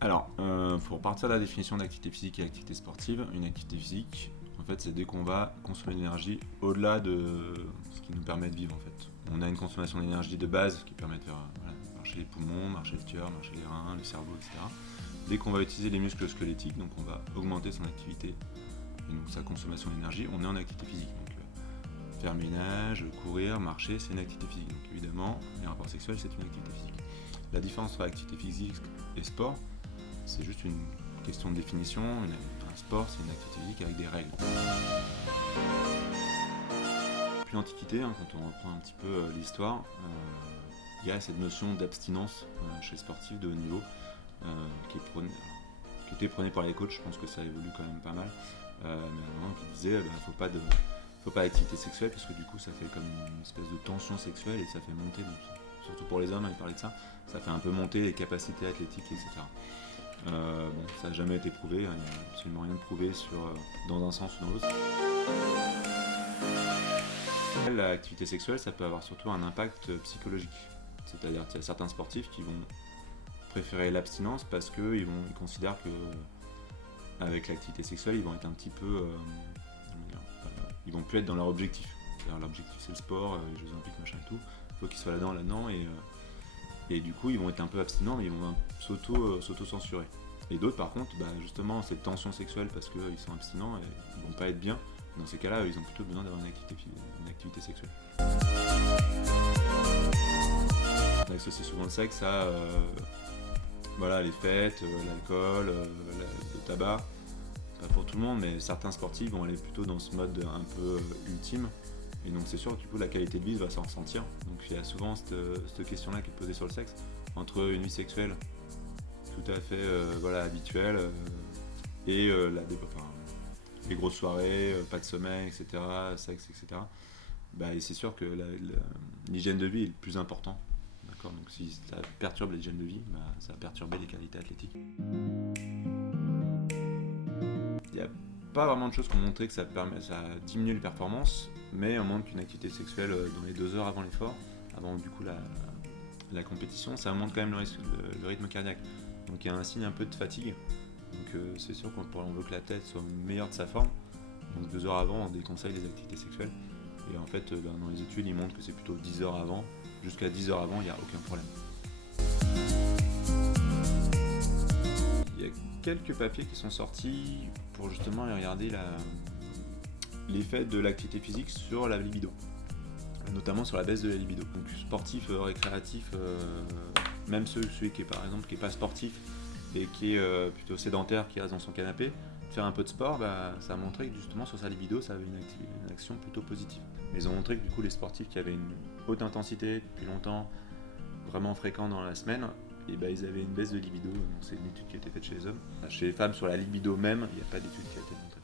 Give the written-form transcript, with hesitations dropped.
Alors, pour partir de la définition d'activité physique et activité sportive, une activité physique, en fait, c'est dès qu'on va consommer de l'énergie au-delà de ce qui nous permet de vivre, en fait. On a une consommation d'énergie de base qui permet de faire voilà, marcher les poumons, marcher le cœur, marcher les reins, le cerveau, etc. Dès qu'on va utiliser les muscles squelettiques, donc on va augmenter son activité et donc sa consommation d'énergie, on est en activité physique. Donc, faire ménage, courir, marcher, c'est une activité physique. Donc évidemment, les rapports sexuels, c'est une activité physique. La différence entre activité physique et sport, c'est juste une question de définition. Un sport, c'est une activité physique avec des règles. Depuis l'Antiquité, quand on reprend un petit peu l'histoire, il y a cette notion d'abstinence chez les sportifs de haut niveau qui était prônée par les coachs. Je pense que ça évolue quand même pas mal. Mais vraiment, qui disait faut pas d'activité sexuelle parce que du coup, ça fait comme une espèce de tension sexuelle et ça fait monter, donc, surtout pour les hommes, ils parlaient de ça, ça fait un peu monter les capacités athlétiques, etc. Bon, ça n'a jamais été prouvé, il n'y a absolument rien de prouvé dans un sens ou dans l'autre. L'activité sexuelle, ça peut avoir surtout un impact psychologique. C'est-à-dire qu'il y a certains sportifs qui vont préférer l'abstinence parce qu'ils considèrent que avec l'activité sexuelle, ils vont être un petit peu... ils vont plus être dans leur objectif. C'est-à-dire l'objectif c'est le sport, les Jeux Olympiques, machin et tout. Il faut qu'ils soient là-dedans et du coup ils vont être un peu abstinents mais ils vont s'auto-censurer. Et d'autres par contre, justement cette tension sexuelle parce qu'ils sont abstinents et ils vont pas être bien. Dans ces cas-là, ils ont plutôt besoin d'avoir une activité sexuelle. On associe souvent le sexe à voilà, les fêtes, l'alcool, le tabac. Pas pour tout le monde, mais certains sportifs vont aller plutôt dans ce mode un peu ultime. Et donc c'est sûr que du coup la qualité de vie va s'en ressentir. Donc il y a souvent cette question-là qui est posée sur le sexe, entre une vie sexuelle tout à fait habituelle et les grosses soirées, pas de sommeil, etc., sexe, etc. Et c'est sûr que l'hygiène de vie est le plus important. D'accord, donc si ça perturbe l'hygiène de vie, ça va perturber les qualités athlétiques. Il n'y a pas vraiment de choses qui ont montré que ça diminue les performances, mais on montre qu'une activité sexuelle dans les 2 heures avant l'effort, avant du coup la compétition, ça augmente quand même le rythme cardiaque. Donc il y a un signe un peu de fatigue. Donc c'est sûr qu'on veut que la tête soit meilleure de sa forme. Donc 2 heures avant, on déconseille les activités sexuelles. Et en fait, dans les études, ils montrent que c'est plutôt 10 heures avant. Jusqu'à 10 heures avant, il n'y a aucun problème. Il y a quelques papiers qui sont sortis pour justement regarder l'effet de l'activité physique sur la libido, notamment sur la baisse de la libido. Donc sportif, récréatif, même celui qui est par exemple qui est pas sportif et qui est plutôt sédentaire, qui reste dans son canapé, faire un peu de sport, ça a montré que justement sur sa libido, ça avait une action plutôt positive. Mais ils ont montré que du coup les sportifs qui avaient une haute intensité depuis longtemps, vraiment fréquent dans la semaine, et ils avaient une baisse de libido. C'est une étude qui a été faite chez les hommes. Chez les femmes, sur la libido même, il n'y a pas d'étude qui a été montrée.